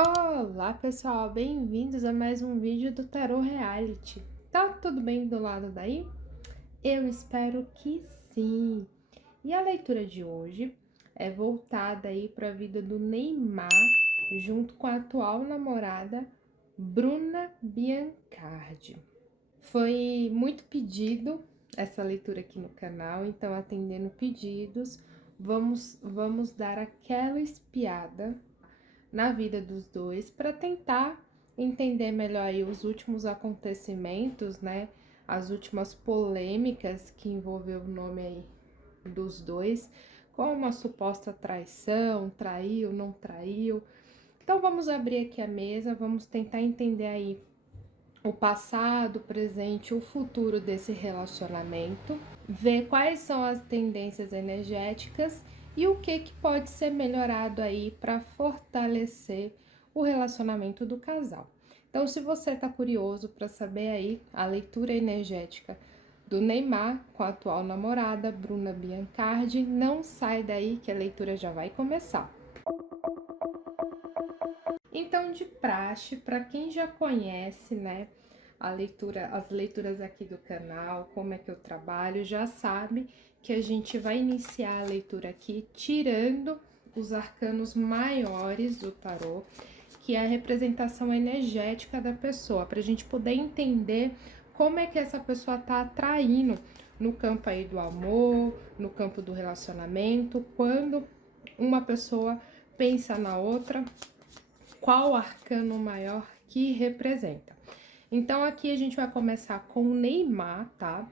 Olá pessoal, bem-vindos a mais um vídeo do Tarot Reality. Tá tudo bem do lado daí? Eu espero que sim. E a leitura de hoje é voltada aí para a vida do Neymar junto com a atual namorada Bruna Biancardi. Foi muito pedido essa leitura aqui no canal, então atendendo pedidos, vamos dar aquela espiada na vida dos dois para tentar entender melhor aí os últimos acontecimentos, né? As últimas polêmicas que envolveu o nome aí dos dois, com uma suposta traição, traiu, não traiu. Então vamos abrir aqui a mesa, vamos tentar entender aí o passado, o presente, o futuro desse relacionamento, ver quais são as tendências energéticas e o que pode ser melhorado aí para fortalecer o relacionamento do casal. Então, se você está curioso para saber aí a leitura energética do Neymar com a atual namorada, Bruna Biancardi, não sai daí que a leitura já vai começar. Então, de praxe, para quem já conhece, né, as leituras aqui do canal, como é que eu trabalho, já sabe que a gente vai iniciar a leitura aqui tirando os arcanos maiores do tarô, que é a representação energética da pessoa, para a gente poder entender como é que essa pessoa tá atraindo no campo aí do amor, no campo do relacionamento, quando uma pessoa pensa na outra, qual arcano maior que representa. Então, aqui a gente vai começar com o Neymar, tá?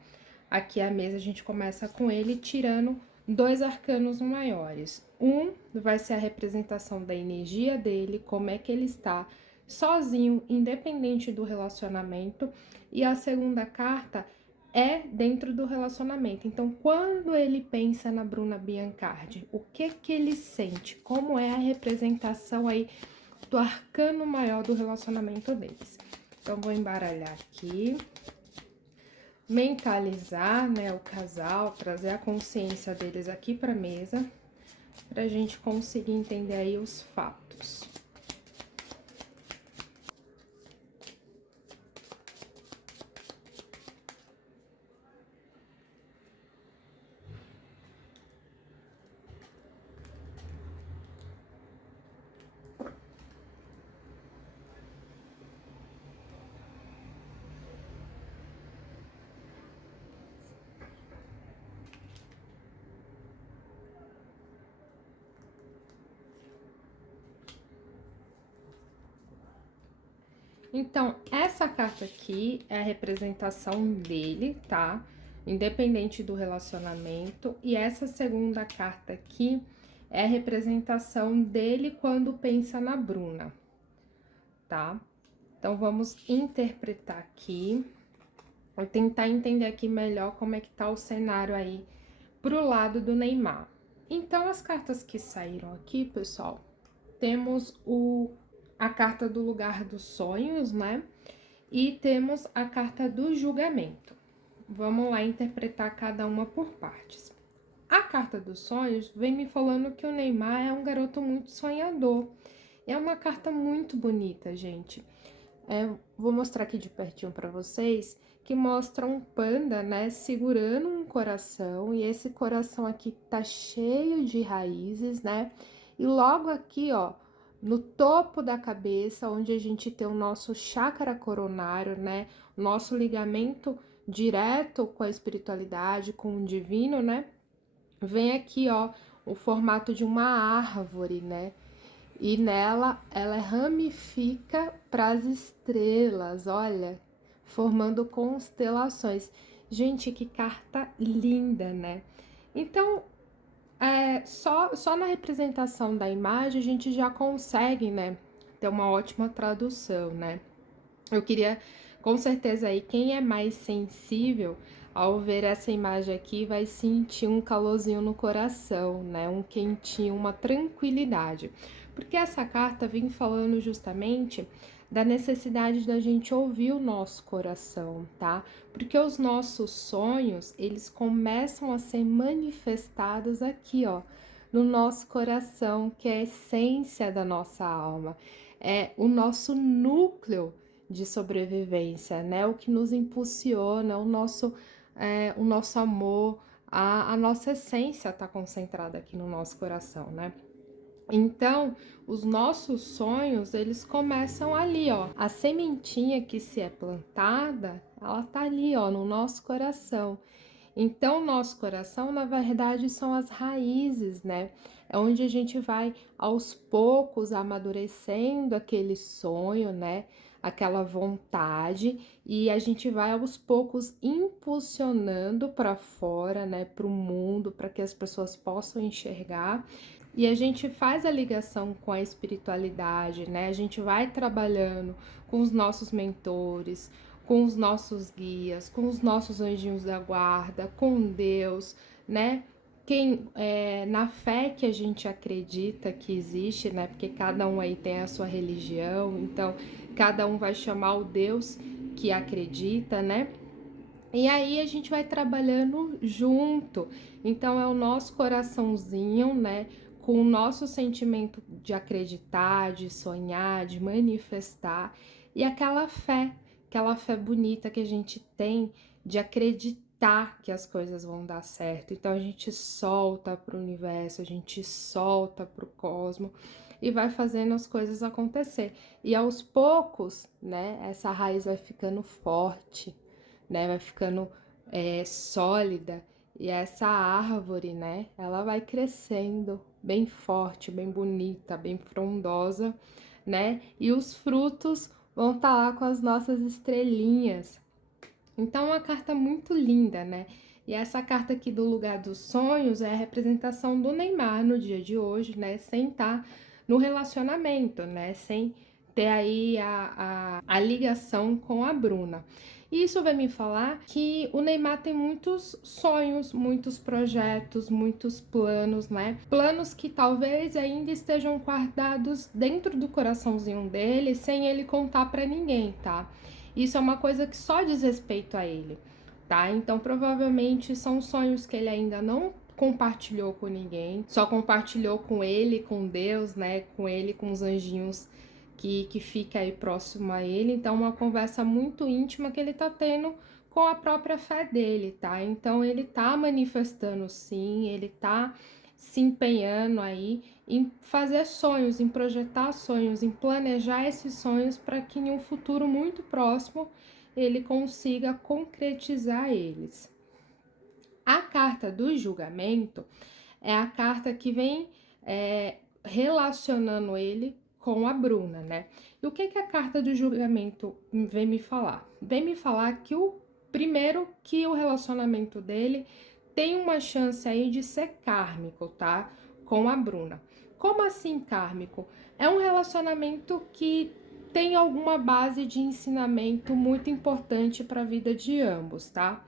Aqui a mesa a gente começa com ele tirando dois arcanos maiores. Um vai ser a representação da energia dele, como é que ele está sozinho, independente do relacionamento. E a segunda carta é dentro do relacionamento. Então, quando ele pensa na Bruna Biancardi, o que ele sente? Como é a representação aí do arcano maior do relacionamento deles? Então, vou embaralhar aqui, mentalizar, né, o casal, trazer a consciência deles aqui para a mesa, pra gente conseguir entender aí os fatos. Então, essa carta aqui é a representação dele, tá? Independente do relacionamento. E essa segunda carta aqui é a representação dele quando pensa na Bruna, tá? Então, vamos interpretar aqui. Vou tentar entender aqui melhor como é que tá o cenário aí pro lado do Neymar. Então, as cartas que saíram aqui, pessoal, temos a carta do lugar dos sonhos, né? E temos a carta do julgamento. Vamos lá interpretar cada uma por partes. A carta dos sonhos vem me falando que o Neymar é um garoto muito sonhador. É uma carta muito bonita, gente. Vou mostrar aqui de pertinho para vocês, que mostra um panda, né, segurando um coração, e esse coração aqui tá cheio de raízes, né? E logo aqui, ó, no topo da cabeça, onde a gente tem o nosso chakra coronário, né? Nosso ligamento direto com a espiritualidade, com o divino, né? Vem aqui, ó, o formato de uma árvore, né? E nela, ela ramifica para as estrelas, olha, formando constelações. Gente, que carta linda, né? Então, só na representação da imagem a gente já consegue, né, ter uma ótima tradução, né? Eu queria, com certeza aí, quem é mais sensível ao ver essa imagem aqui vai sentir um calorzinho no coração, né? Um quentinho, uma tranquilidade. Porque essa carta vem falando justamente da necessidade da gente ouvir o nosso coração, tá? Porque os nossos sonhos, eles começam a ser manifestados aqui, ó, no nosso coração, que é a essência da nossa alma. é o nosso núcleo de sobrevivência, né? O que nos impulsiona, o nosso amor, a nossa essência está concentrada aqui no nosso coração, né? Então, os nossos sonhos, eles começam ali, ó. A sementinha que se é plantada, ela tá ali, ó, no nosso coração. Então, nosso coração, na verdade, são as raízes, né? É onde a gente vai aos poucos amadurecendo aquele sonho, né? Aquela vontade, e a gente vai aos poucos impulsionando para fora, né? Para o mundo, para que as pessoas possam enxergar. E a gente faz a ligação com a espiritualidade, né? A gente vai trabalhando com os nossos mentores, com os nossos guias, com os nossos anjinhos da guarda, com Deus, né? Na fé que a gente acredita que existe, né? Porque cada um aí tem a sua religião, então cada um vai chamar o Deus que acredita, né? E aí a gente vai trabalhando junto. Então é o nosso coraçãozinho, né? Com o nosso sentimento de acreditar, de sonhar, de manifestar e aquela fé bonita que a gente tem de acreditar que as coisas vão dar certo. Então a gente solta para o universo, a gente solta para o cosmos e vai fazendo as coisas acontecer. E aos poucos, né, essa raiz vai ficando forte, né, vai ficando sólida, e essa árvore, né, ela vai crescendo bem forte, bem bonita, bem frondosa, né, e os frutos vão estar lá com as nossas estrelinhas. Então, é uma carta muito linda, né? E essa carta aqui do lugar dos sonhos é a representação do Neymar no dia de hoje, né? Sem estar no relacionamento, né? Sem ter aí a ligação com a Bruna. E isso vai me falar que o Neymar tem muitos sonhos, muitos projetos, muitos planos, né? Planos que talvez ainda estejam guardados dentro do coraçãozinho dele, sem ele contar pra ninguém, tá? Isso é uma coisa que só diz respeito a ele, tá? Então, provavelmente são sonhos que ele ainda não compartilhou com ninguém, só compartilhou com ele, com Deus, né? Com ele, com os anjinhos que fica aí próximo a ele. Então, uma conversa muito íntima que ele tá tendo com a própria fé dele, tá? Então, ele tá manifestando sim, ele tá se empenhando aí em fazer sonhos, em projetar sonhos, em planejar esses sonhos para que em um futuro muito próximo ele consiga concretizar eles. A carta do julgamento é a carta que vem relacionando ele com a Bruna, né? E o que a carta do julgamento vem me falar? Vem me falar que que o relacionamento dele tem uma chance aí de ser kármico, tá? Com a Bruna. Como assim kármico? É um relacionamento que tem alguma base de ensinamento muito importante para a vida de ambos, tá?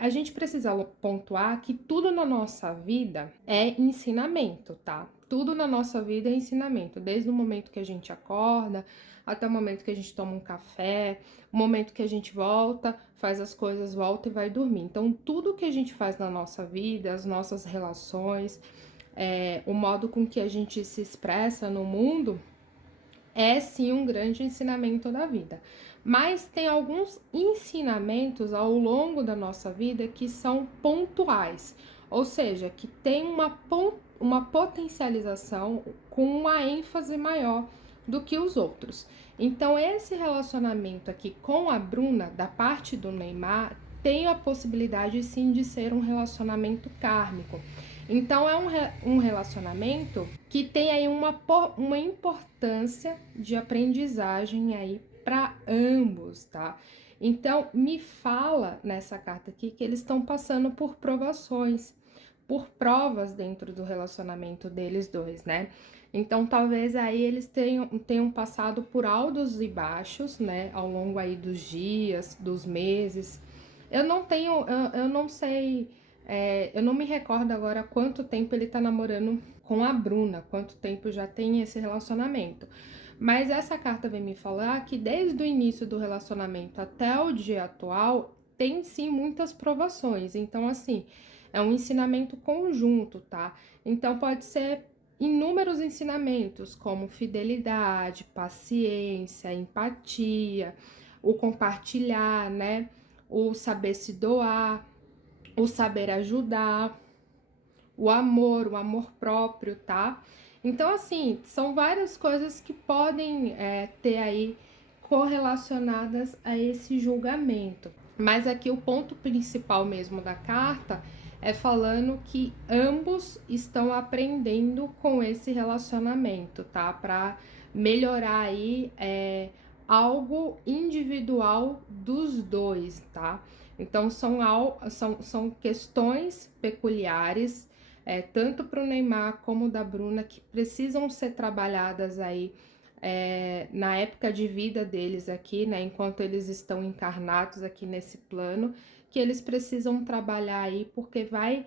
A gente precisa pontuar que tudo na nossa vida é ensinamento, tá? Tudo na nossa vida é ensinamento, desde o momento que a gente acorda, até o momento que a gente toma um café, o momento que a gente volta, faz as coisas, volta e vai dormir. Então, tudo que a gente faz na nossa vida, as nossas relações, o modo com que a gente se expressa no mundo, é sim um grande ensinamento da vida. Mas tem alguns ensinamentos ao longo da nossa vida que são pontuais, ou seja, que tem uma potencialização com uma ênfase maior do que os outros. Então, esse relacionamento aqui com a Bruna, da parte do Neymar, tem a possibilidade sim de ser um relacionamento kármico. Então, é um relacionamento que tem aí uma importância de aprendizagem aí para ambos, tá? Então, me fala nessa carta aqui que eles estão passando por provações, por provas dentro do relacionamento deles dois, né? Então, talvez aí eles tenham passado por altos e baixos, né? Ao longo aí dos dias, dos meses. Eu não sei, eu não me recordo agora quanto tempo ele tá namorando com a Bruna, quanto tempo já tem esse relacionamento. Mas essa carta vem me falar que desde o início do relacionamento até o dia atual, tem sim muitas provações. Então, assim, é um ensinamento conjunto, tá? Então, pode ser inúmeros ensinamentos, como fidelidade, paciência, empatia, o compartilhar, né? O saber se doar, o saber ajudar, o amor próprio, tá? Então, assim, são várias coisas que podem ter aí correlacionadas a esse julgamento. Mas aqui o ponto principal mesmo da carta é falando que ambos estão aprendendo com esse relacionamento, tá? Para melhorar aí algo individual dos dois, tá? Então são questões peculiares, tanto para o Neymar como da Bruna, que precisam ser trabalhadas aí na época de vida deles aqui, né? Enquanto eles estão encarnados aqui nesse plano, que eles precisam trabalhar aí, porque vai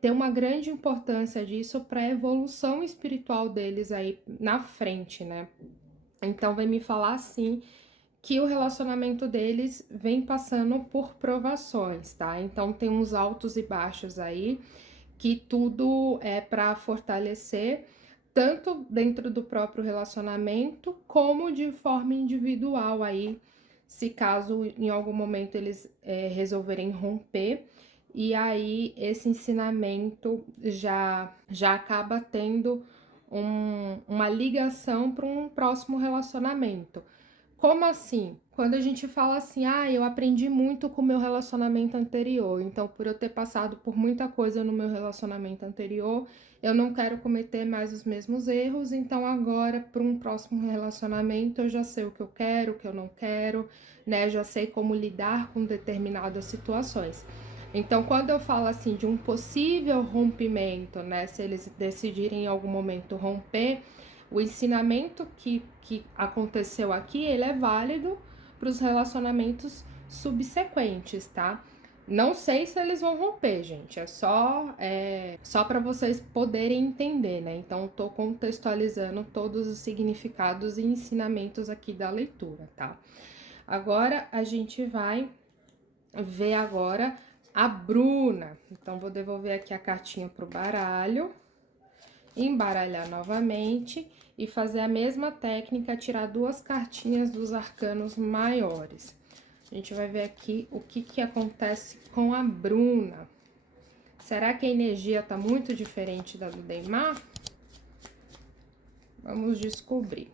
ter uma grande importância disso para a evolução espiritual deles aí na frente, né? Então, vem me falar assim que o relacionamento deles vem passando por provações, tá? Então, tem uns altos e baixos aí, que tudo é para fortalecer, tanto dentro do próprio relacionamento, como de forma individual aí, se caso em algum momento eles resolverem romper, e aí esse ensinamento já acaba tendo uma ligação para um próximo relacionamento. Como assim? Quando a gente fala assim, eu aprendi muito com o meu relacionamento anterior, então por eu ter passado por muita coisa no meu relacionamento anterior, eu não quero cometer mais os mesmos erros, então agora para um próximo relacionamento eu já sei o que eu não quero, né? Já sei como lidar com determinadas situações. Então, quando eu falo assim de um possível rompimento, né? Se eles decidirem em algum momento romper, o ensinamento que aconteceu aqui, ele é válido para os relacionamentos subsequentes, tá? Não sei se eles vão romper, gente. É só para vocês poderem entender, né? Então, eu tô contextualizando todos os significados e ensinamentos aqui da leitura, tá? Agora, a gente vai ver agora a Bruna. Então, vou devolver aqui a cartinha pro baralho, embaralhar novamente e fazer a mesma técnica, tirar duas cartinhas dos arcanos maiores. A gente vai ver aqui o que acontece com a Bruna. Será que a energia tá muito diferente da do Neymar? Vamos descobrir.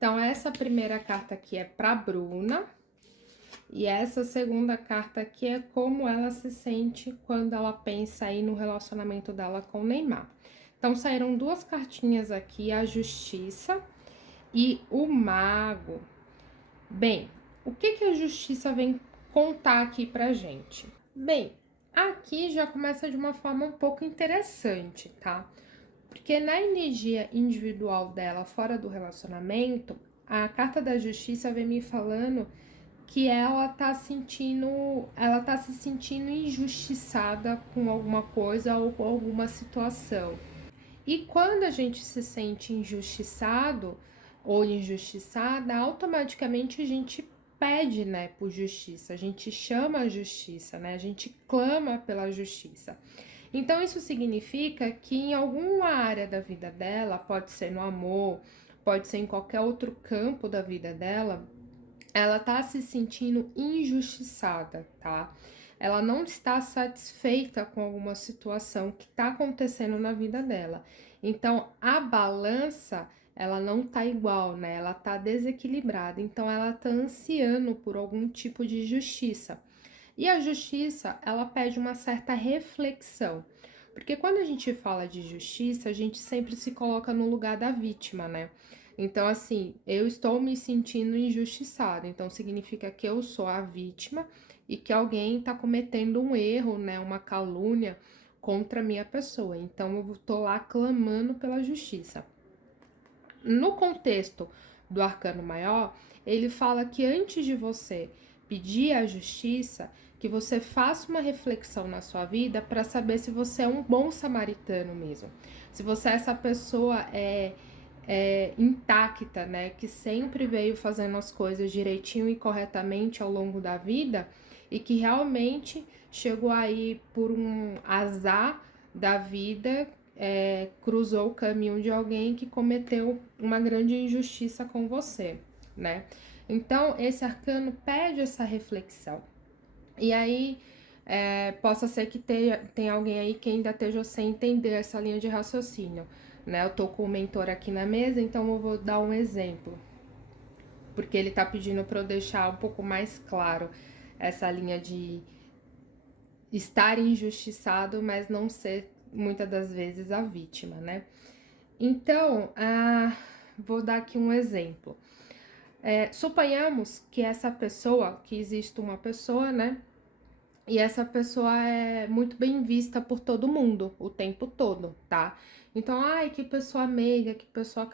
Então, essa primeira carta aqui é para Bruna. E essa segunda carta aqui é como ela se sente quando ela pensa aí no relacionamento dela com o Neymar. Então, saíram duas cartinhas aqui, a Justiça e o Mago. Bem, o que a Justiça vem contar aqui pra gente? Bem, aqui já começa de uma forma um pouco interessante, tá? Porque na energia individual dela, fora do relacionamento, a carta da Justiça vem me falando que ela tá se sentindo injustiçada com alguma coisa ou com alguma situação. E quando a gente se sente injustiçado ou injustiçada, automaticamente a gente pede, né, por justiça, a gente chama a justiça, né, a gente clama pela justiça. Então, isso significa que em alguma área da vida dela, pode ser no amor, pode ser em qualquer outro campo da vida dela, ela tá se sentindo injustiçada, tá? Ela não está satisfeita com alguma situação que tá acontecendo na vida dela. Então, a balança, ela não tá igual, né? Ela tá desequilibrada. Então, ela tá ansiando por algum tipo de justiça. E a justiça, ela pede uma certa reflexão. Porque quando a gente fala de justiça, a gente sempre se coloca no lugar da vítima, né? Então, assim, eu estou me sentindo injustiçada. Então, significa que eu sou a vítima e que alguém está cometendo um erro, né? Uma calúnia contra a minha pessoa. Então, eu tô lá clamando pela justiça. No contexto do arcano maior, ele fala que antes de você pedir a justiça, que você faça uma reflexão na sua vida para saber se você é um bom samaritano mesmo. Se você é essa pessoa intacta, né? Que sempre veio fazendo as coisas direitinho e corretamente ao longo da vida e que realmente chegou aí por um azar da vida, cruzou o caminho de alguém que cometeu uma grande injustiça com você, né? Então, esse arcano pede essa reflexão. E aí, possa ser que tenha alguém aí que ainda esteja sem entender essa linha de raciocínio, né? Eu tô com o mentor aqui na mesa, então eu vou dar um exemplo, porque ele tá pedindo para eu deixar um pouco mais claro essa linha de estar injustiçado, mas não ser muitas das vezes a vítima, né? Então, vou dar aqui um exemplo. Suponhamos que essa pessoa, que existe uma pessoa, né? E essa pessoa é muito bem vista por todo mundo, o tempo todo, tá? Então, ai, que pessoa meiga, que pessoa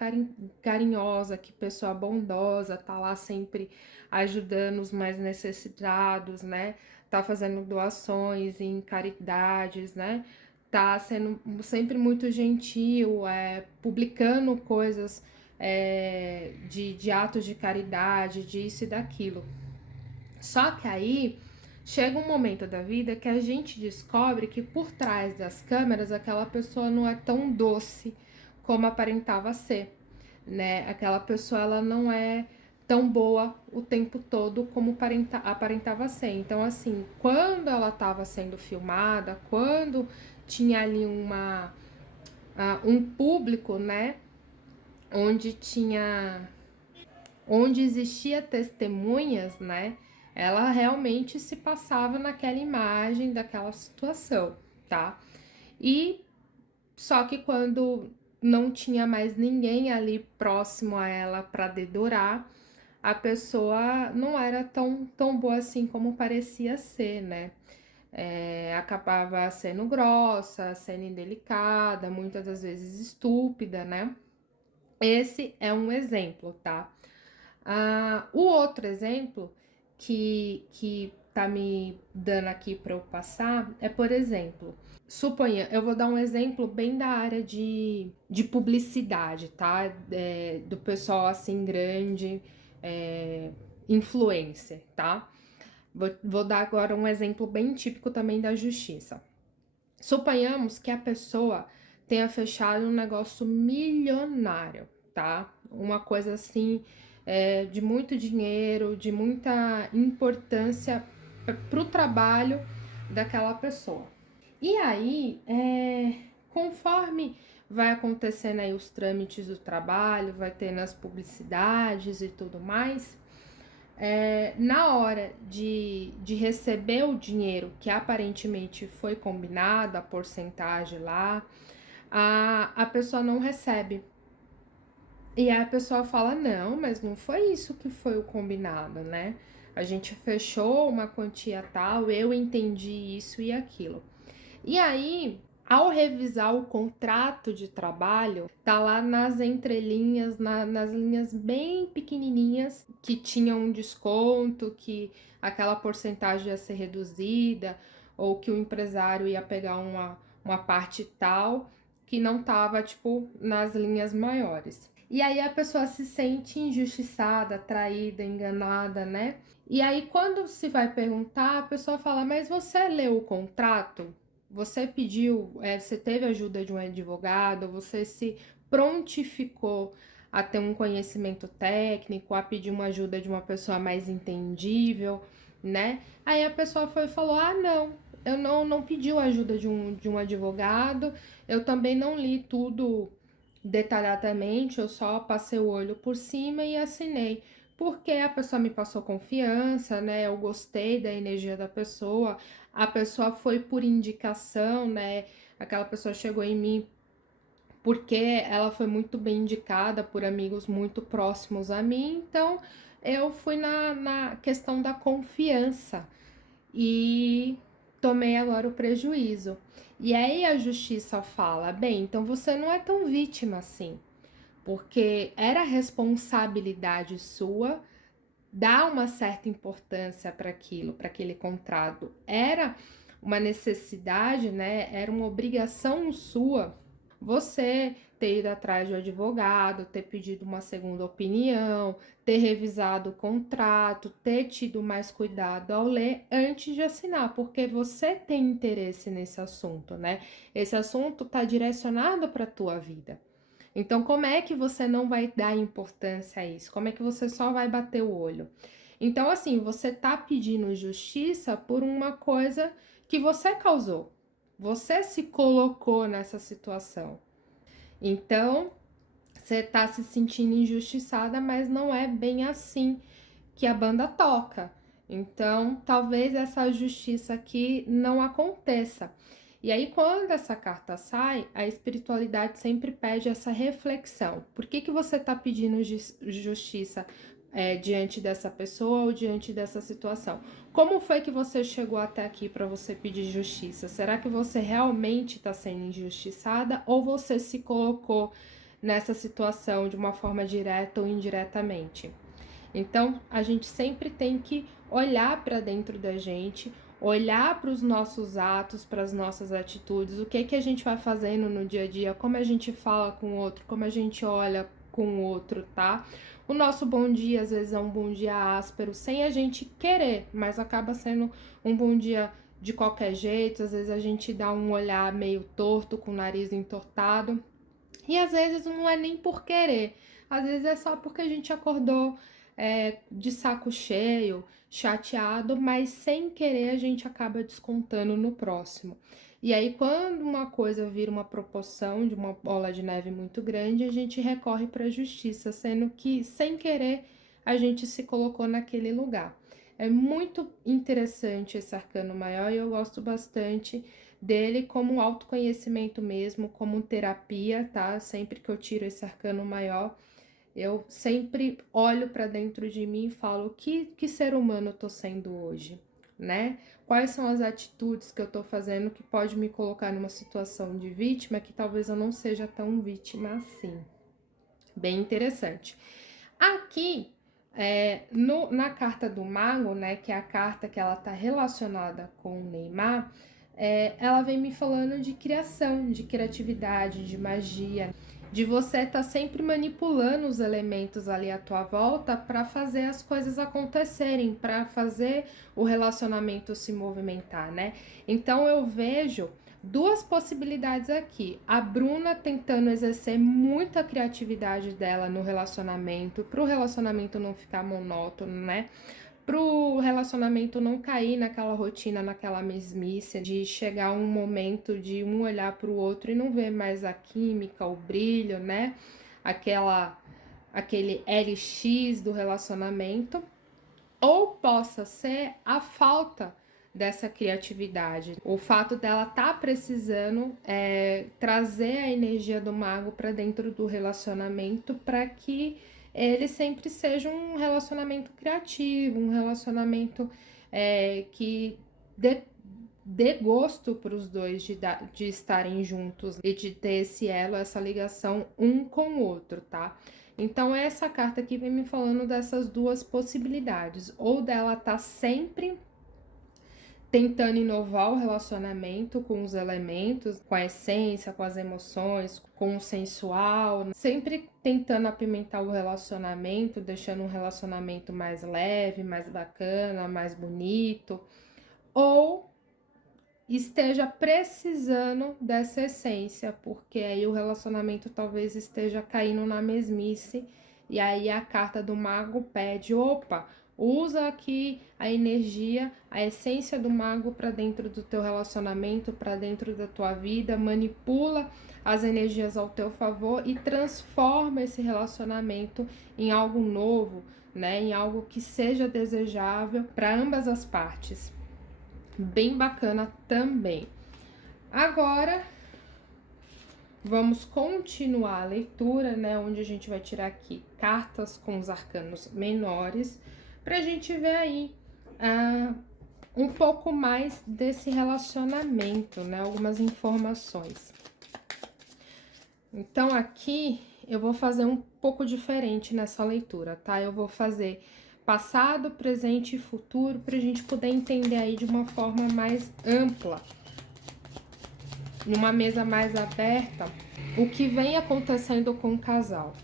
carinhosa, que pessoa bondosa, tá lá sempre ajudando os mais necessitados, né? Tá fazendo doações em caridades, né? Tá sendo sempre muito gentil, publicando coisas de atos de caridade, disso e daquilo. Só que aí chega um momento da vida que a gente descobre que por trás das câmeras aquela pessoa não é tão doce como aparentava ser, né? Aquela pessoa ela não é tão boa o tempo todo como aparentava ser. Então, assim, quando ela estava sendo filmada, quando tinha ali um público, né? Onde existia testemunhas, né? Ela realmente se passava naquela imagem daquela situação, tá? E só que quando não tinha mais ninguém ali próximo a ela para dedurar, a pessoa não era tão boa assim como parecia ser, né? Acabava sendo grossa, sendo indelicada, muitas das vezes estúpida, né? Esse é um exemplo, tá? O outro exemplo que tá me dando aqui para eu passar é, por exemplo, suponha, eu vou dar um exemplo bem da área de publicidade, tá? Do pessoal assim grande, influencer, tá? Vou dar agora um exemplo bem típico também da justiça. Suponhamos que a pessoa tenha fechado um negócio milionário, tá? Uma coisa assim, de muito dinheiro, de muita importância para o trabalho daquela pessoa. E aí, conforme vai acontecendo aí os trâmites do trabalho, vai tendo as publicidades e tudo mais, na hora de receber o dinheiro que aparentemente foi combinado, a porcentagem lá, a pessoa não recebe. E aí a pessoa fala, não, mas não foi isso que foi o combinado, né? A gente fechou uma quantia tal, eu entendi isso e aquilo. E aí, ao revisar o contrato de trabalho, tá lá nas entrelinhas, nas linhas bem pequenininhas, que tinham um desconto, que aquela porcentagem ia ser reduzida, ou que o empresário ia pegar uma parte tal, que não tava, tipo, nas linhas maiores. E aí a pessoa se sente injustiçada, traída, enganada, né? E aí, quando se vai perguntar, a pessoa fala, mas você leu o contrato? Você pediu, você teve ajuda de um advogado, você se prontificou a ter um conhecimento técnico, a pedir uma ajuda de uma pessoa mais entendível, né? Aí a pessoa foi e falou: ah, não, eu não pedi a ajuda de um advogado, eu também não li tudo detalhadamente, eu só passei o olho por cima e assinei. Porque a pessoa me passou confiança, né? Eu gostei da energia da pessoa, a pessoa foi por indicação, né? Aquela pessoa chegou em mim porque ela foi muito bem indicada por amigos muito próximos a mim, então eu fui na questão da confiança e tomei agora o prejuízo. E aí a justiça fala: bem, então você não é tão vítima assim, porque era responsabilidade sua dar uma certa importância para aquilo, para aquele contrato. Era uma necessidade, né? Era uma obrigação sua você ter ido atrás de um advogado, ter pedido uma segunda opinião, ter revisado o contrato, ter tido mais cuidado ao ler antes de assinar, porque você tem interesse nesse assunto, né? Esse assunto está direcionado para a tua vida. Então, como é que você não vai dar importância a isso? Como é que você só vai bater o olho? Então, assim, você tá pedindo justiça por uma coisa que você causou. Você se colocou nessa situação. Então, você tá se sentindo injustiçada, mas não é bem assim que a banda toca. Então, talvez essa justiça aqui não aconteça. E aí, quando essa carta sai, a espiritualidade sempre pede essa reflexão. Por que você está pedindo justiça diante dessa pessoa ou diante dessa situação? Como foi que você chegou até aqui para você pedir justiça? Será que você realmente está sendo injustiçada ou você se colocou nessa situação de uma forma direta ou indiretamente? Então, a gente sempre tem que olhar para dentro da gente, olhar para os nossos atos, para as nossas atitudes, o que a gente vai fazendo no dia a dia, como a gente fala com o outro, como a gente olha com o outro, tá? O nosso bom dia às vezes é um bom dia áspero, sem a gente querer, mas acaba sendo um bom dia de qualquer jeito. Às vezes a gente dá um olhar meio torto, com o nariz entortado, e às vezes não é nem por querer, às vezes é só porque a gente acordou de saco cheio, chateado, mas sem querer a gente acaba descontando no próximo. E aí, quando uma coisa vira uma proporção de uma bola de neve muito grande, a gente recorre para a justiça, sendo que sem querer a gente se colocou naquele lugar. É muito interessante esse arcano maior e eu gosto bastante dele como autoconhecimento mesmo, como terapia, tá? Sempre que eu tiro esse arcano maior, eu sempre olho para dentro de mim e falo que ser humano eu tô sendo hoje, né? Quais são as atitudes que eu tô fazendo que pode me colocar numa situação de vítima que talvez eu não seja tão vítima assim. Bem interessante. Aqui, na carta do Mago, né, que é a carta que ela tá relacionada com o Neymar, ela vem me falando de criação, de criatividade, de magia, de você estar sempre manipulando os elementos ali à tua volta para fazer as coisas acontecerem, para fazer o relacionamento se movimentar, né? Então eu vejo duas possibilidades aqui. A Bruna tentando exercer muita criatividade dela no relacionamento, para o relacionamento não ficar monótono, né? Pro relacionamento não cair naquela rotina, naquela mesmice, de chegar um momento de um olhar pro outro e não ver mais a química, o brilho, né? Aquele LX do relacionamento. Ou possa ser a falta dessa criatividade. O fato dela tá precisando trazer a energia do mago para dentro do relacionamento para que ele sempre seja um relacionamento criativo, um relacionamento que dê gosto para os dois de estarem juntos e de ter esse elo, essa ligação um com o outro, tá? Então, essa carta aqui vem me falando dessas duas possibilidades, ou dela tá sempre tentando inovar o relacionamento com os elementos, com a essência, com as emoções, com o sensual, sempre tentando apimentar o relacionamento, deixando um relacionamento mais leve, mais bacana, mais bonito, ou esteja precisando dessa essência, porque aí o relacionamento talvez esteja caindo na mesmice, e aí a carta do mago pede, opa, usa aqui a energia, a essência do mago para dentro do teu relacionamento, para dentro da tua vida, manipula as energias ao teu favor e transforma esse relacionamento em algo novo, né? Em algo que seja desejável para ambas as partes. Bem bacana também. Agora, vamos continuar a leitura, né? Onde a gente vai tirar aqui cartas com os arcanos menores, pra gente ver aí um pouco mais desse relacionamento, né? Algumas informações. Então, aqui eu vou fazer um pouco diferente nessa leitura, tá? Eu vou fazer passado, presente e futuro pra gente poder entender aí de uma forma mais ampla, numa mesa mais aberta, o que vem acontecendo com o casal.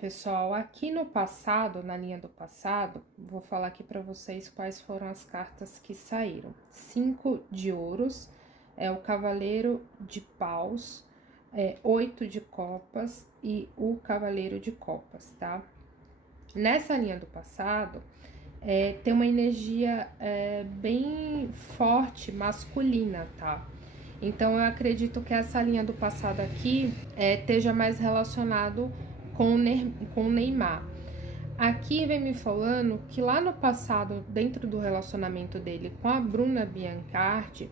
Pessoal, aqui no passado, na linha do passado, vou falar aqui para vocês quais foram as cartas que saíram. 5 de ouros, o Cavaleiro de Paus, 8 de copas e o Cavaleiro de copas, tá? Nessa linha do passado, tem uma energia bem forte, masculina, tá? Então, eu acredito que essa linha do passado aqui esteja mais relacionado com o Neymar. Aqui vem me falando que lá no passado, dentro do relacionamento dele com a Bruna Biancardi,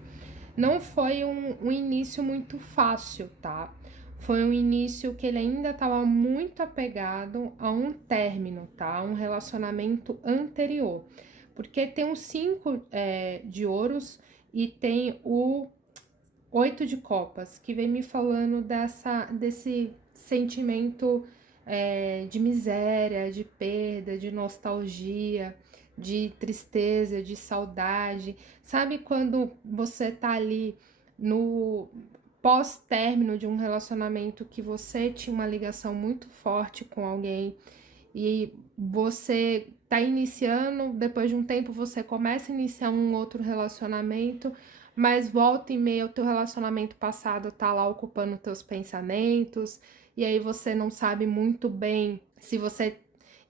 não foi um início muito fácil, tá? Foi um início que ele ainda estava muito apegado a um término, tá? Um relacionamento anterior. Porque tem um 5 de ouros e tem o 8 de copas, que vem me falando desse sentimento de miséria, de perda, de nostalgia, de tristeza, de saudade. Sabe quando você tá ali no pós-término de um relacionamento que você tinha uma ligação muito forte com alguém e você tá iniciando, depois de um tempo você começa a iniciar um outro relacionamento, mas volta e meia o teu relacionamento passado tá lá ocupando teus pensamentos, e aí você não sabe muito bem se você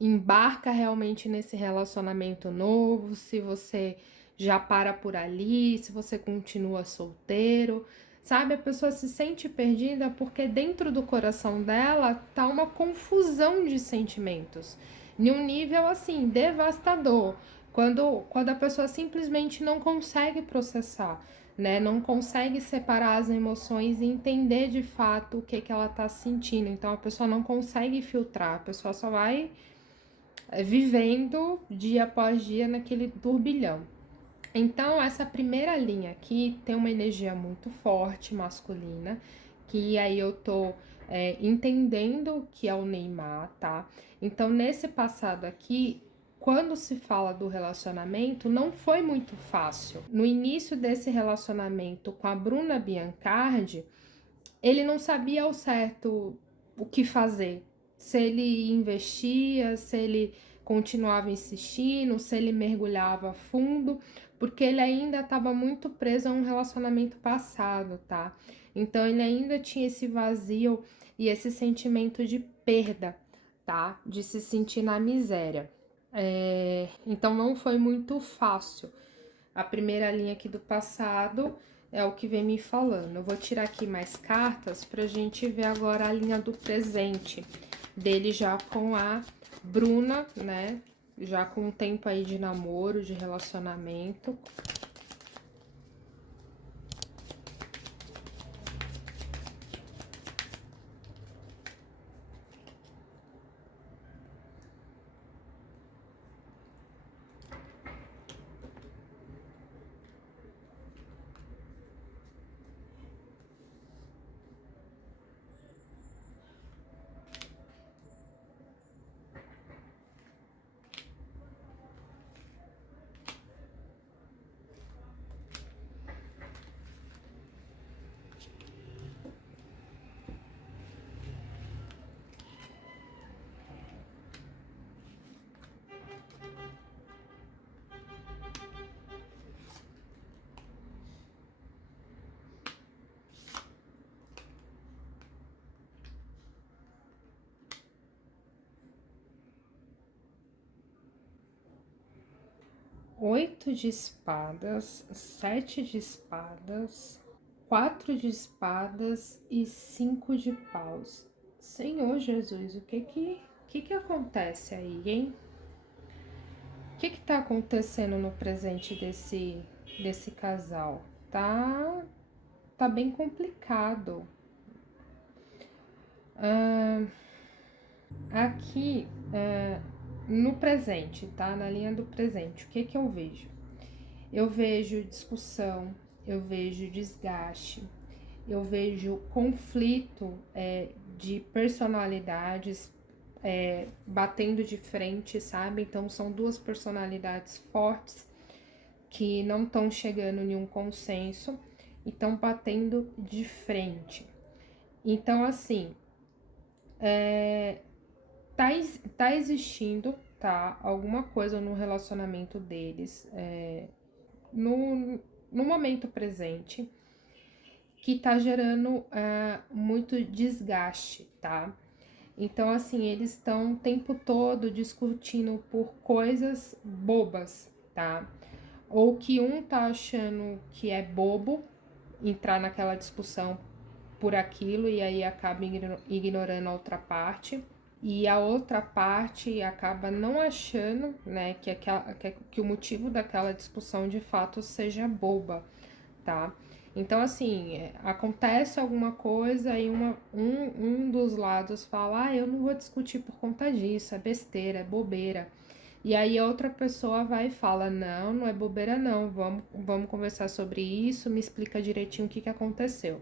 embarca realmente nesse relacionamento novo, se você já para por ali, se você continua solteiro. Sabe, a pessoa se sente perdida porque dentro do coração dela tá uma confusão de sentimentos, em um nível assim, devastador, quando a pessoa simplesmente não consegue processar, né? Não consegue separar as emoções e entender de fato o que ela tá sentindo. Então a pessoa não consegue filtrar, a pessoa só vai vivendo dia após dia naquele turbilhão. Então, essa primeira linha aqui tem uma energia muito forte, masculina, que aí eu tô entendendo que é o Neymar, tá? Então, nesse passado aqui, quando se fala do relacionamento, não foi muito fácil. No início desse relacionamento com a Bruna Biancardi, ele não sabia ao certo o que fazer. Se ele investia, se ele continuava insistindo, se ele mergulhava a fundo, porque ele ainda estava muito preso a um relacionamento passado, tá? Então ele ainda tinha esse vazio e esse sentimento de perda, tá? De se sentir na miséria. Então não foi muito fácil. A primeira linha aqui do passado é o que vem me falando. Eu vou tirar aqui mais cartas pra gente ver agora a linha do presente dele já com a Bruna, né? Já com um tempo aí de namoro, de relacionamento. 8 de espadas, 7 de espadas, 4 de espadas e 5 de paus. Senhor Jesus, o que acontece aí, hein? O que tá acontecendo no presente desse casal? Tá bem complicado. Aqui, no presente, tá? Na linha do presente, o que eu vejo? Eu vejo discussão, eu vejo desgaste, eu vejo conflito de personalidades batendo de frente, sabe? Então são duas personalidades fortes que não estão chegando em um consenso e estão batendo de frente. Então, assim, tá existindo, tá? Alguma coisa no relacionamento deles, no momento presente, que tá gerando muito desgaste, tá? Então, assim, eles estão o tempo todo discutindo por coisas bobas, tá? Ou que um tá achando que é bobo entrar naquela discussão por aquilo e aí acaba ignorando a outra parte. E a outra parte acaba não achando, né, que o motivo daquela discussão de fato seja boba, tá? Então, assim, acontece alguma coisa e um dos lados fala, eu não vou discutir por conta disso, é besteira, é bobeira. E aí a outra pessoa vai e fala, não é bobeira não, vamos conversar sobre isso, me explica direitinho o que aconteceu.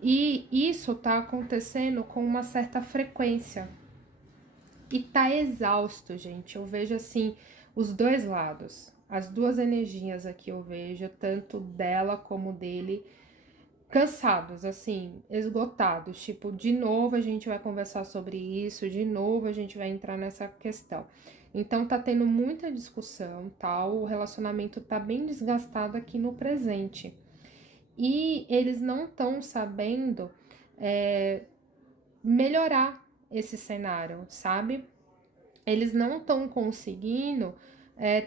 E isso tá acontecendo com uma certa frequência. E tá exausto, gente. Eu vejo assim os dois lados. As duas energias aqui eu vejo, tanto dela como dele, cansados, assim, esgotados. Tipo, de novo a gente vai conversar sobre isso, de novo a gente vai entrar nessa questão. Então tá tendo muita discussão, tá? O relacionamento tá bem desgastado aqui no presente. E eles não estão sabendo melhorar esse cenário, sabe? Eles não estão conseguindo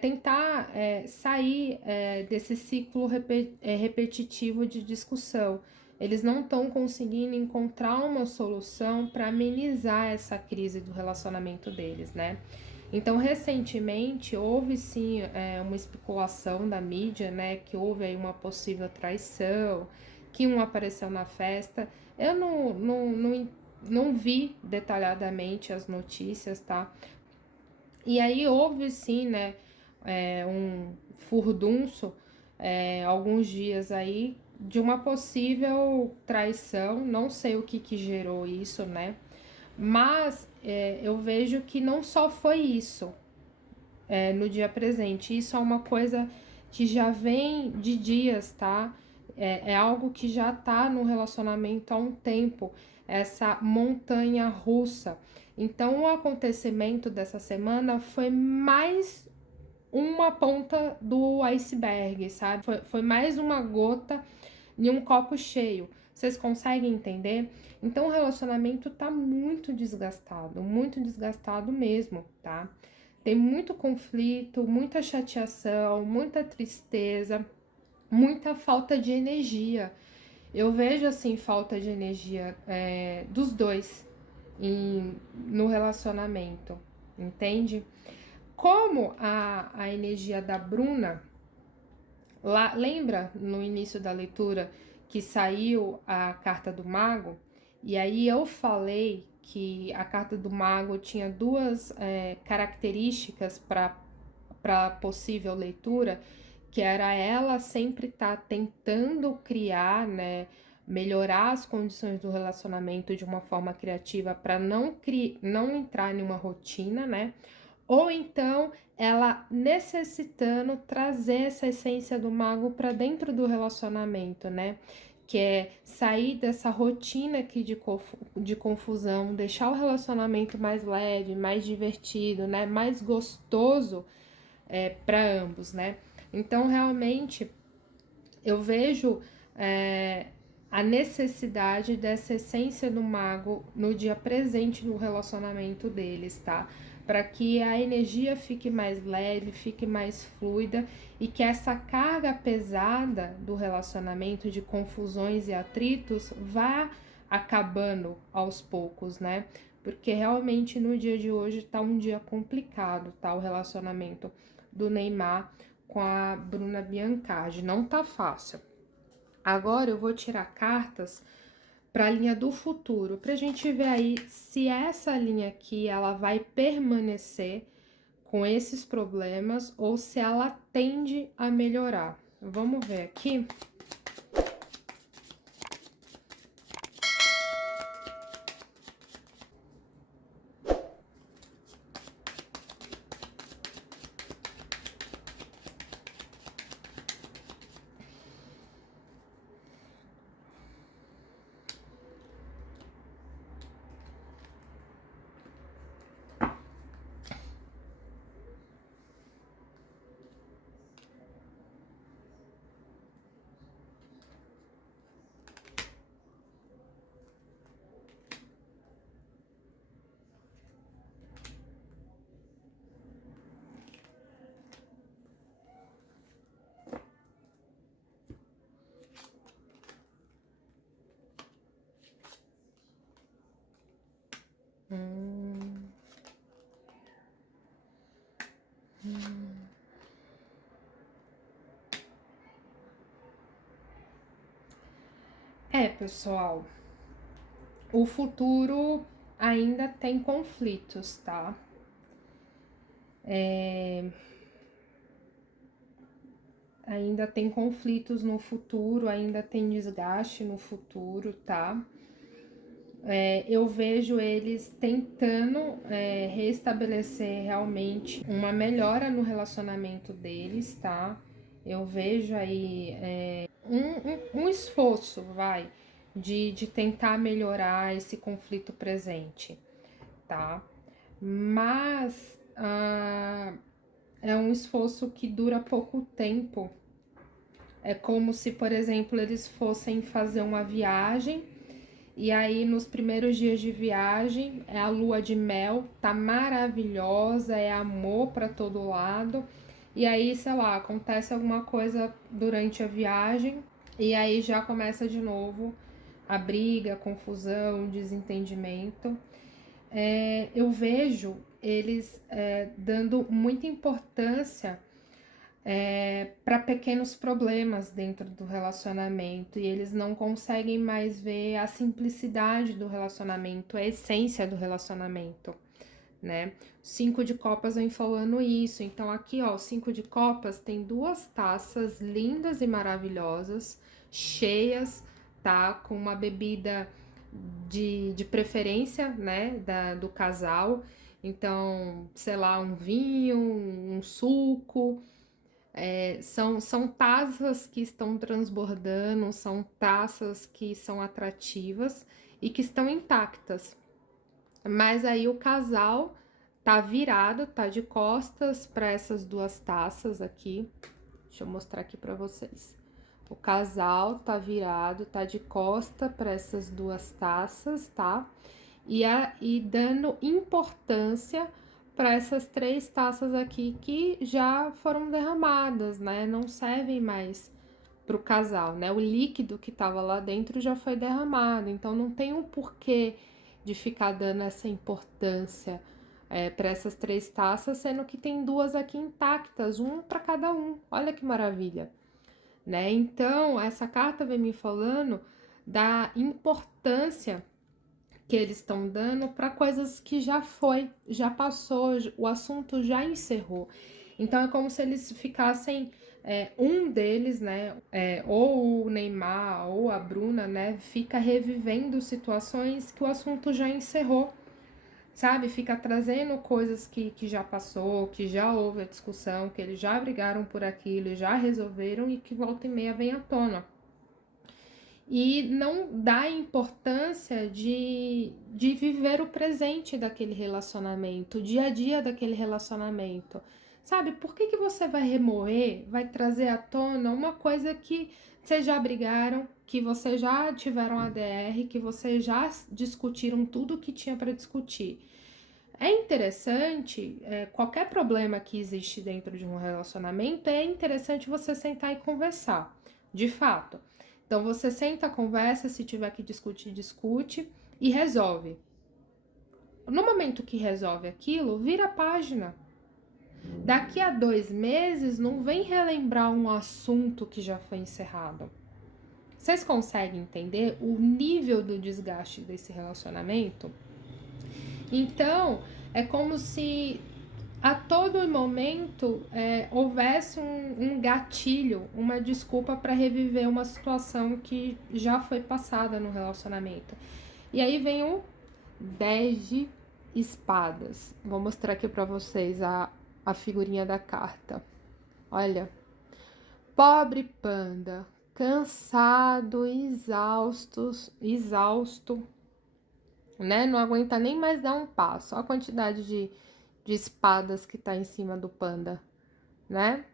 tentar sair desse ciclo repetitivo de discussão. Eles não estão conseguindo encontrar uma solução para amenizar essa crise do relacionamento deles, né? Então, recentemente, houve sim uma especulação da mídia, né? Que houve aí uma possível traição, que um apareceu na festa. Eu não vi detalhadamente as notícias, tá? E aí houve sim, né, um furdunço, alguns dias aí, de uma possível traição, não sei o que gerou isso, né, mas eu vejo que não só foi isso no dia presente, isso é uma coisa que já vem de dias, tá? É algo que já tá no relacionamento há um tempo, essa montanha russa. Então, o acontecimento dessa semana foi mais uma ponta do iceberg, sabe? Foi mais uma gota em um copo cheio. Vocês conseguem entender? Então, o relacionamento tá muito desgastado mesmo, tá? Tem muito conflito, muita chateação, muita tristeza, muita falta de energia. Eu vejo assim falta de energia dos dois no relacionamento, entende? Como a energia da Bruna, lá, lembra no início da leitura que saiu a carta do mago? E aí eu falei que a carta do mago tinha duas características para possível leitura, que era ela sempre estar tentando criar, né, melhorar as condições do relacionamento de uma forma criativa para não entrar em uma rotina, né? Ou então ela necessitando trazer essa essência do mago para dentro do relacionamento, né? Que é sair dessa rotina aqui de confusão, deixar o relacionamento mais leve, mais divertido, né? Mais gostoso para ambos, né? Então, realmente, eu vejo a necessidade dessa essência do mago no dia presente no relacionamento deles, tá? para que a energia fique mais leve, fique mais fluida e que essa carga pesada do relacionamento de confusões e atritos vá acabando aos poucos, né? Porque realmente no dia de hoje tá um dia complicado, tá? O relacionamento do Neymar com a Bruna Biancardi, não tá fácil. Agora eu vou tirar cartas para a linha do futuro, para a gente ver aí se essa linha aqui ela vai permanecer com esses problemas ou se ela tende a melhorar. Vamos ver aqui. Pessoal, o futuro ainda tem conflitos, tá? Ainda tem conflitos no futuro, ainda tem desgaste no futuro, tá? Eu vejo eles tentando restabelecer realmente uma melhora no relacionamento deles, tá? Eu vejo aí um esforço, de tentar melhorar esse conflito presente, tá? Mas é um esforço que dura pouco tempo. É como se, por exemplo, eles fossem fazer uma viagem e aí nos primeiros dias de viagem é a lua de mel, tá maravilhosa, é amor para todo lado. E aí, sei lá, acontece alguma coisa durante a viagem e aí já começa de novo a briga, a confusão, o desentendimento. Eu vejo eles dando muita importância para pequenos problemas dentro do relacionamento e eles não conseguem mais ver a simplicidade do relacionamento, a essência do relacionamento, né? 5 de copas vem falando isso. Então aqui, ó, o 5 de copas tem 2 taças lindas e maravilhosas, cheias, tá? Com uma bebida de preferência, né, do casal. Então, sei lá, um vinho, um suco. São taças que estão transbordando, são taças que são atrativas e que estão intactas. Mas aí o casal tá virado, tá de costas para essas 2 taças aqui. Deixa eu mostrar aqui para vocês. O casal tá virado, tá de costa para essas 2 taças, tá? E dando importância para essas 3 taças aqui que já foram derramadas, né? Não servem mais para o casal, né? O líquido que estava lá dentro já foi derramado, então não tem um porquê de ficar dando essa importância para essas 3 taças, sendo que tem 2 aqui intactas, um para cada um. Olha que maravilha, né? Então, essa carta vem me falando da importância que eles estão dando para coisas que já foi, já passou, o assunto já encerrou. Então é como se eles ficassem, um deles, né, ou o Neymar ou a Bruna, né, fica revivendo situações que o assunto já encerrou, sabe? Fica trazendo coisas que já passou, que já houve a discussão, que eles já brigaram por aquilo, já resolveram e que volta e meia vem à tona. E não dá importância de viver o presente daquele relacionamento, o dia a dia daquele relacionamento. Sabe, por que você vai remoer, vai trazer à tona uma coisa que vocês já brigaram, que vocês já tiveram ADR, que vocês já discutiram tudo que tinha para discutir? É interessante, qualquer problema que existe dentro de um relacionamento, é interessante você sentar e conversar, de fato. Então, você senta, conversa, se tiver que discutir, discute e resolve. No momento que resolve aquilo, vira a página. Daqui a 2 meses, não vem relembrar um assunto que já foi encerrado. Vocês conseguem entender o nível do desgaste desse relacionamento? Então, é como se a todo momento houvesse um gatilho, uma desculpa para reviver uma situação que já foi passada no relacionamento. E aí vem o 10 de espadas. Vou mostrar aqui para vocês a figurinha da carta. Olha, pobre panda, cansado, exausto, né? Não aguenta nem mais dar um passo. Olha a quantidade de espadas que tá em cima do panda, né?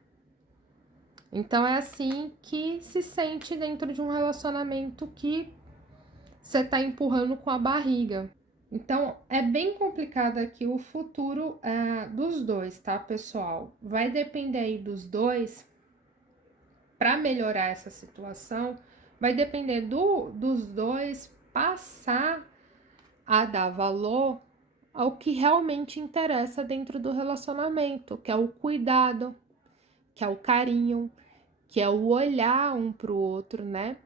Então é assim que se sente dentro de um relacionamento que você tá empurrando com a barriga. Então é bem complicado aqui o futuro dos dois, tá, pessoal? Vai depender aí dos dois para melhorar essa situação. Vai depender dos dois passar a dar valor ao que realmente interessa dentro do relacionamento, que é o cuidado, que é o carinho, que é o olhar um pro outro, né?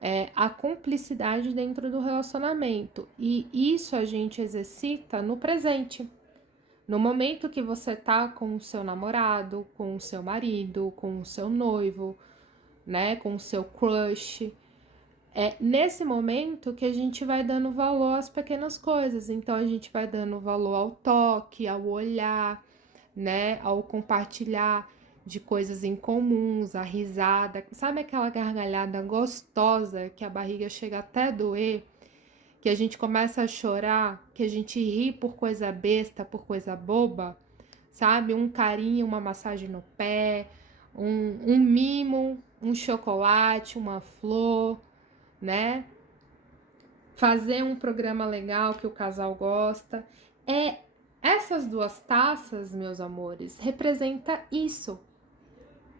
É a cumplicidade dentro do relacionamento. E isso a gente exercita no presente. No momento que você tá com o seu namorado, com o seu marido, com o seu noivo, né, com o seu crush, é nesse momento que a gente vai dando valor às pequenas coisas. Então a gente vai dando valor ao toque, ao olhar, né, ao compartilhar de coisas em comuns, a risada, sabe aquela gargalhada gostosa que a barriga chega até a doer, que a gente começa a chorar, que a gente ri por coisa besta, por coisa boba, sabe? Um carinho, uma massagem no pé, um mimo, um chocolate, uma flor, né? Fazer um programa legal que o casal gosta. Essas duas taças, meus amores, representa isso.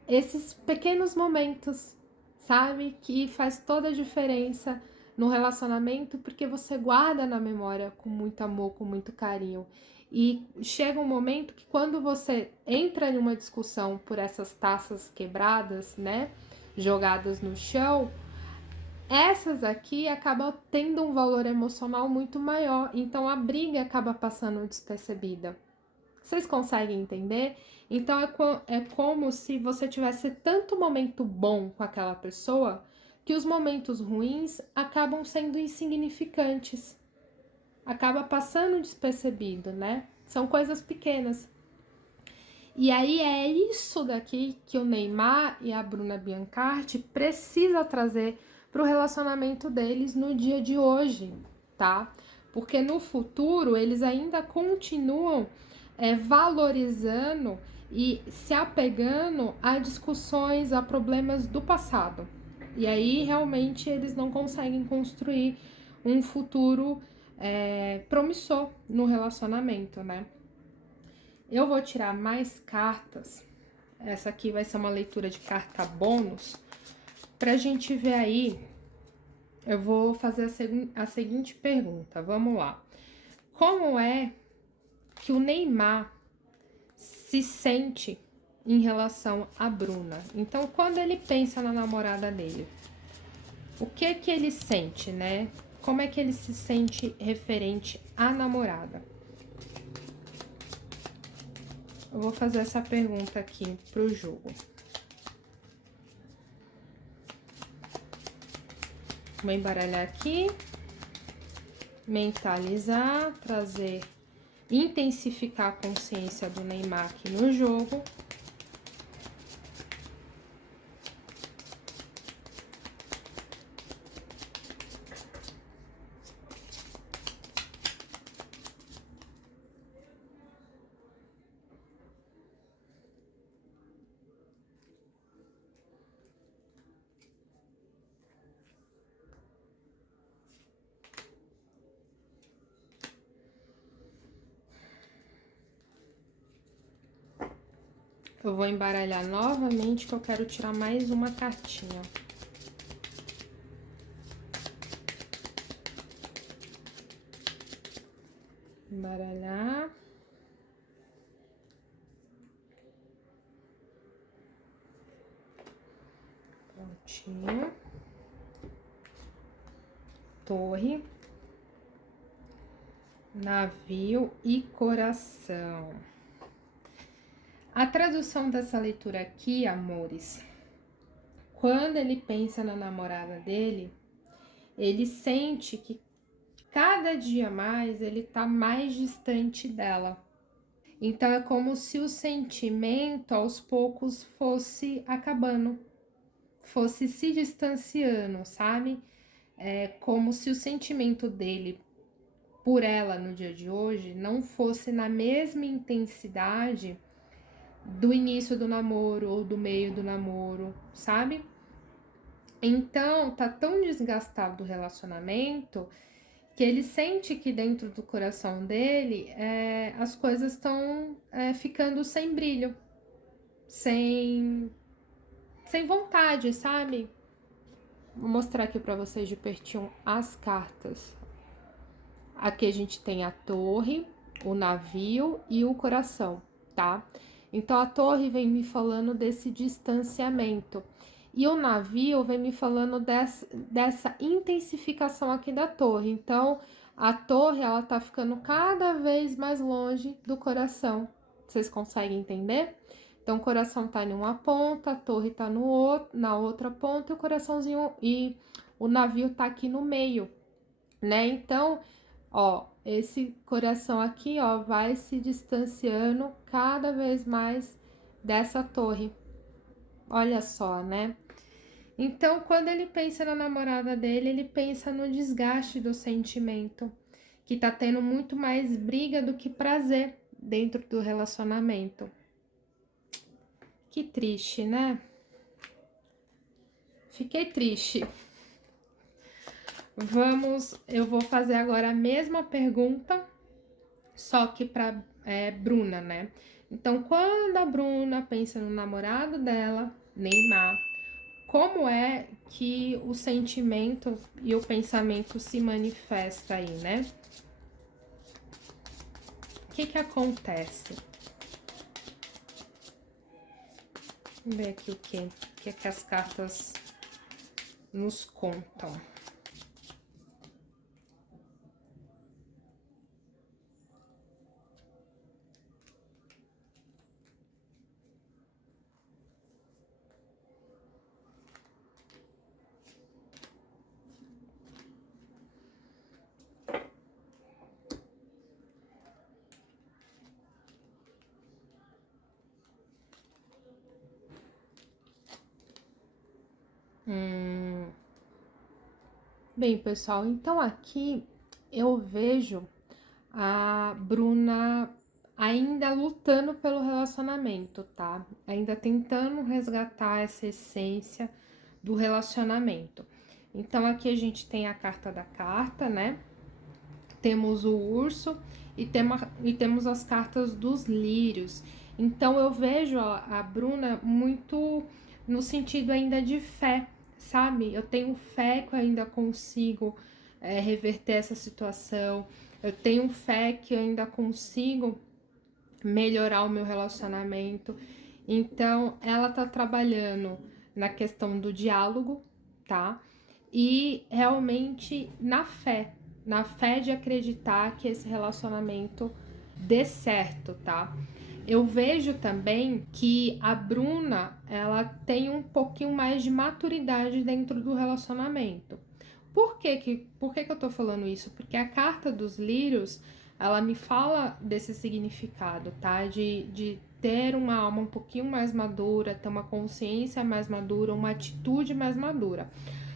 Esses pequenos momentos, sabe? Que faz toda a diferença no relacionamento, porque você guarda na memória com muito amor, com muito carinho. E chega um momento que quando você entra em uma discussão por essas taças quebradas, né? Jogadas no chão, essas aqui acabam tendo um valor emocional muito maior, então a briga acaba passando despercebida. Vocês conseguem entender? Então é como se você tivesse tanto momento bom com aquela pessoa que os momentos ruins acabam sendo insignificantes. Acaba passando despercebido, né? São coisas pequenas. E aí é isso daqui que o Neymar e a Bruna Biancardi precisa trazer para o relacionamento deles no dia de hoje, tá? Porque no futuro eles ainda continuam valorizando e se apegando a discussões, a problemas do passado. E aí realmente eles não conseguem construir um futuro promissor no relacionamento, né? Eu vou tirar mais cartas. Essa aqui vai ser uma leitura de carta bônus. Pra gente ver aí, eu vou fazer a seguinte pergunta. Vamos lá. Como é que o Neymar se sente em relação a Bruna? Então, quando ele pensa na namorada dele, o que que ele sente, né? Como é que ele se sente referente à namorada? Eu vou fazer essa pergunta aqui pro jogo. Vou embaralhar aqui, mentalizar, trazer, intensificar a consciência do Neymar aqui no jogo. Eu vou embaralhar novamente, que eu quero tirar mais uma cartinha. Embaralhar. Prontinho. Torre. Navio e coração. A tradução dessa leitura aqui, amores, quando ele pensa na namorada dele, ele sente que cada dia mais ele tá mais distante dela. Então é como se o sentimento aos poucos fosse acabando, fosse se distanciando, sabe? É como se o sentimento dele por ela no dia de hoje não fosse na mesma intensidade do início do namoro ou do meio do namoro, sabe? Então, tá tão desgastado o relacionamento que ele sente que dentro do coração dele as coisas estão ficando sem brilho, sem vontade, sabe? Vou mostrar aqui pra vocês de pertinho as cartas. Aqui a gente tem a torre, o navio e o coração, tá? Então, a torre vem me falando desse distanciamento. E o navio vem me falando dessa intensificação aqui da torre. Então, a torre, ela tá ficando cada vez mais longe do coração. Vocês conseguem entender? Então, o coração tá em uma ponta, a torre tá na outra ponta, e o coraçãozinho e o navio tá aqui no meio, né? Então, ó, esse coração aqui, ó, vai se distanciando cada vez mais dessa torre. Olha só, né? Então, quando ele pensa na namorada dele, ele pensa no desgaste do sentimento, que tá tendo muito mais briga do que prazer dentro do relacionamento. Que triste, né? Fiquei triste. Eu vou fazer agora a mesma pergunta, só que para Bruna, né? Então, quando a Bruna pensa no namorado dela, Neymar, como é que o sentimento e o pensamento se manifesta aí, né? O que que acontece? Vamos ver aqui o que é que as cartas nos contam. Bem, pessoal, então aqui eu vejo a Bruna ainda lutando pelo relacionamento, tá? Ainda tentando resgatar essa essência do relacionamento. Então aqui a gente tem a carta da carta, né? Temos o urso e temos as cartas dos lírios. Então eu vejo a Bruna muito no sentido ainda de fé, sabe? Eu tenho fé que eu ainda consigo reverter essa situação. Eu tenho fé que eu ainda consigo melhorar o meu relacionamento. Então, ela tá trabalhando na questão do diálogo, tá? E realmente na fé de acreditar que esse relacionamento dê certo, tá? Eu vejo também que a Bruna, ela tem um pouquinho mais de maturidade dentro do relacionamento. Por que eu tô falando isso? Porque a carta dos lírios, ela me fala desse significado, tá? De ter uma alma um pouquinho mais madura, ter uma consciência mais madura, uma atitude mais madura.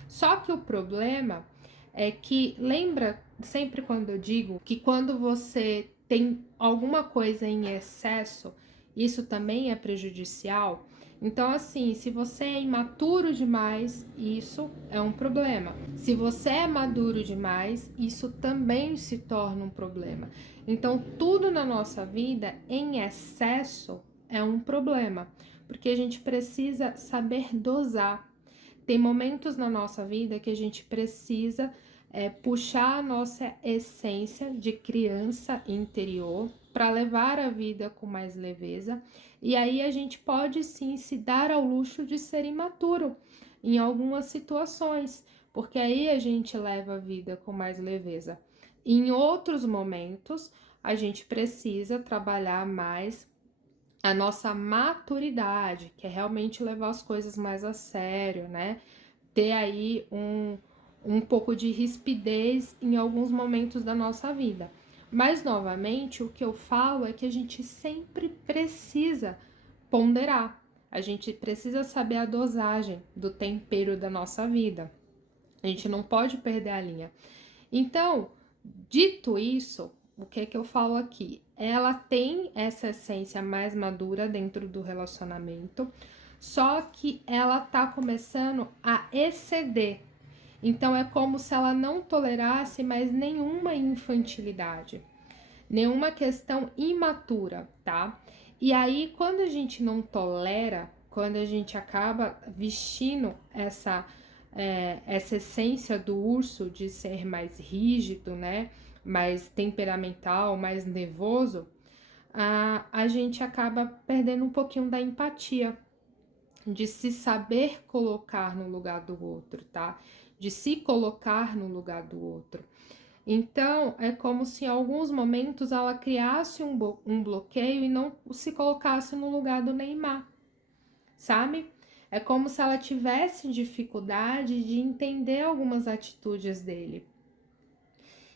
Só que o problema é que, lembra sempre quando eu digo que quando você tem alguma coisa em excesso, isso também é prejudicial? Então, assim, se você é imaturo demais, isso é um problema. Se você é maduro demais, isso também se torna um problema. Então, tudo na nossa vida em excesso é um problema, porque a gente precisa saber dosar. Tem momentos na nossa vida que a gente precisa puxar a nossa essência de criança interior para levar a vida com mais leveza, e aí a gente pode sim se dar ao luxo de ser imaturo em algumas situações, porque aí a gente leva a vida com mais leveza. Em outros momentos, a gente precisa trabalhar mais a nossa maturidade, que é realmente levar as coisas mais a sério, né? Ter aí um pouco de rispidez em alguns momentos da nossa vida. Mas, novamente, o que eu falo é que a gente sempre precisa ponderar. A gente precisa saber a dosagem do tempero da nossa vida. A gente não pode perder a linha. Então, dito isso, o que é que eu falo aqui? Ela tem essa essência mais madura dentro do relacionamento, só que ela tá começando a exceder. Então é como se ela não tolerasse mais nenhuma infantilidade, nenhuma questão imatura, tá? E aí, quando a gente não tolera, quando a gente acaba vestindo essa essência do urso de ser mais rígido, né? Mais temperamental, mais nervoso, a gente acaba perdendo um pouquinho da empatia, de se saber colocar no lugar do outro, tá? De se colocar no lugar do outro. Então, é como se em alguns momentos ela criasse um bloqueio e não se colocasse no lugar do Neymar, sabe? É como se ela tivesse dificuldade de entender algumas atitudes dele.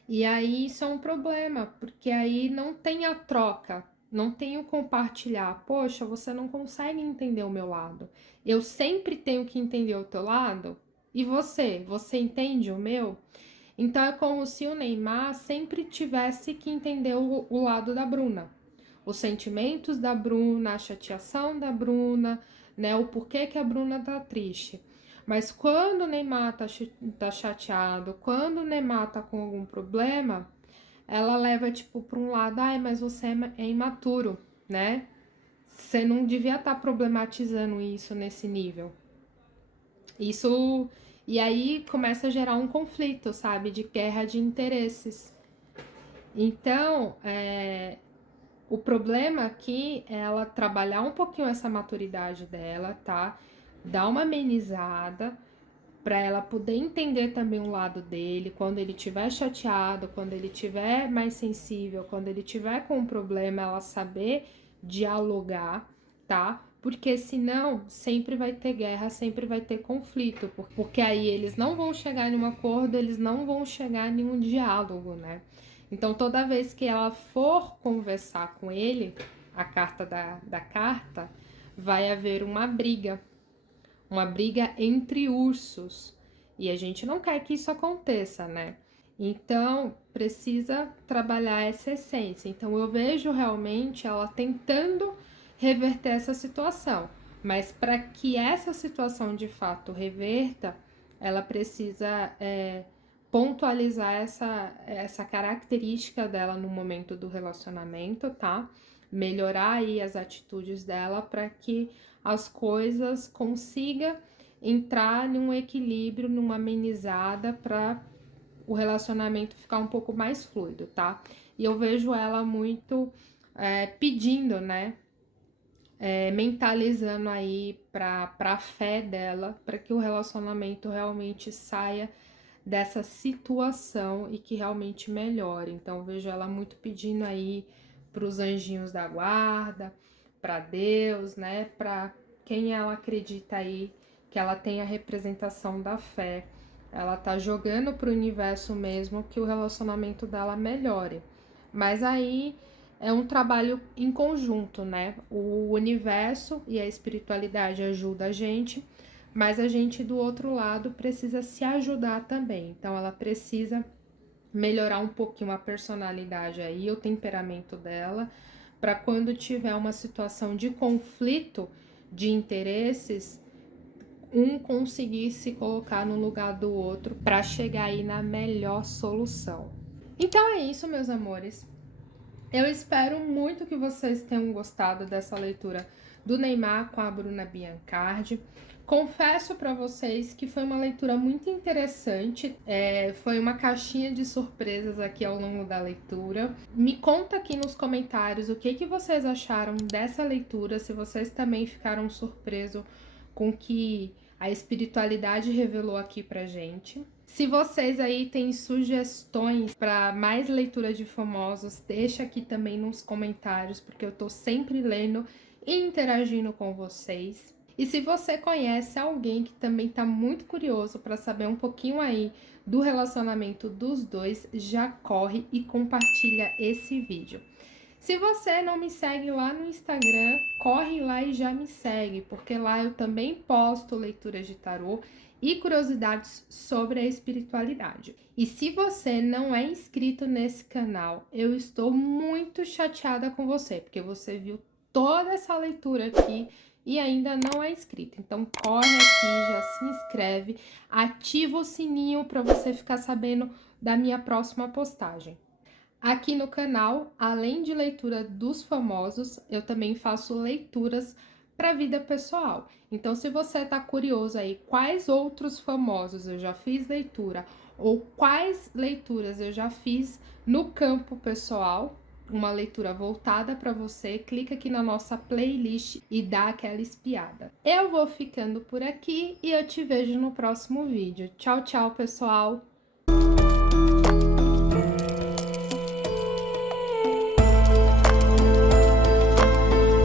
E aí isso é um problema, porque aí não tem a troca, não tem o compartilhar. Poxa, você não consegue entender o meu lado. Eu sempre tenho que entender o teu lado. E você entende o meu? Então é como se o Neymar sempre tivesse que entender o lado da Bruna, os sentimentos da Bruna, a chateação da Bruna, né? O porquê que a Bruna tá triste. Mas quando o Neymar tá chateado, quando o Neymar tá com algum problema, ela leva tipo para um lado, ai, mas você é imaturo, né? Você não devia estar problematizando isso nesse nível. Isso. E aí começa a gerar um conflito, sabe? De guerra de interesses. Então, o problema aqui é ela trabalhar um pouquinho essa maturidade dela, tá? Dar uma amenizada para ela poder entender também o lado dele, quando ele estiver chateado, quando ele estiver mais sensível, quando ele tiver com um problema, ela saber dialogar, tá? Porque senão sempre vai ter guerra, sempre vai ter conflito, porque aí eles não vão chegar em um acordo, eles não vão chegar em um diálogo, né? Então toda vez que ela for conversar com ele, a carta da carta, vai haver uma briga entre ursos. E a gente não quer que isso aconteça, né? Então, precisa trabalhar essa essência. Então, eu vejo realmente ela tentando reverter essa situação. Mas para que essa situação de fato reverta, ela precisa pontualizar essa característica dela no momento do relacionamento, tá? Melhorar aí as atitudes dela para que as coisas consiga entrar num equilíbrio, numa amenizada para o relacionamento ficar um pouco mais fluido, tá? E eu vejo ela muito pedindo, né? Mentalizando aí para a fé dela, para que o relacionamento realmente saia dessa situação e que realmente melhore. Então, eu vejo ela muito pedindo aí para os anjinhos da guarda, para Deus, né? Para quem ela acredita aí que ela tem a representação da fé. Ela tá jogando pro universo mesmo que o relacionamento dela melhore. Mas aí é um trabalho em conjunto, né? O universo e a espiritualidade ajudam a gente, mas a gente do outro lado precisa se ajudar também. Então ela precisa melhorar um pouquinho a personalidade aí, o temperamento dela, para quando tiver uma situação de conflito de interesses, um conseguir se colocar no lugar do outro para chegar aí na melhor solução. Então é isso, meus amores. Eu espero muito que vocês tenham gostado dessa leitura do Neymar com a Bruna Biancardi. Confesso para vocês que foi uma leitura muito interessante, foi uma caixinha de surpresas aqui ao longo da leitura. Me conta aqui nos comentários o que vocês acharam dessa leitura, se vocês também ficaram surpresos com o que a espiritualidade revelou aqui pra gente. Se vocês aí têm sugestões para mais leitura de famosos, deixa aqui também nos comentários, porque eu tô sempre lendo e interagindo com vocês. E se você conhece alguém que também tá muito curioso para saber um pouquinho aí do relacionamento dos dois, já corre e compartilha esse vídeo. Se você não me segue lá no Instagram, corre lá e já me segue, porque lá eu também posto leituras de tarô e curiosidades sobre a espiritualidade. E se você não é inscrito nesse canal, eu estou muito chateada com você, porque você viu toda essa leitura aqui e ainda não é inscrito. Então corre aqui, já se inscreve, ativa o sininho para você ficar sabendo da minha próxima postagem. Aqui no canal, além de leitura dos famosos, eu também faço leituras para a vida pessoal. Então, se você tá curioso aí quais outros famosos eu já fiz leitura ou quais leituras eu já fiz no campo pessoal, uma leitura voltada para você, clica aqui na nossa playlist e dá aquela espiada. Eu vou ficando por aqui e eu te vejo no próximo vídeo. Tchau, tchau, pessoal!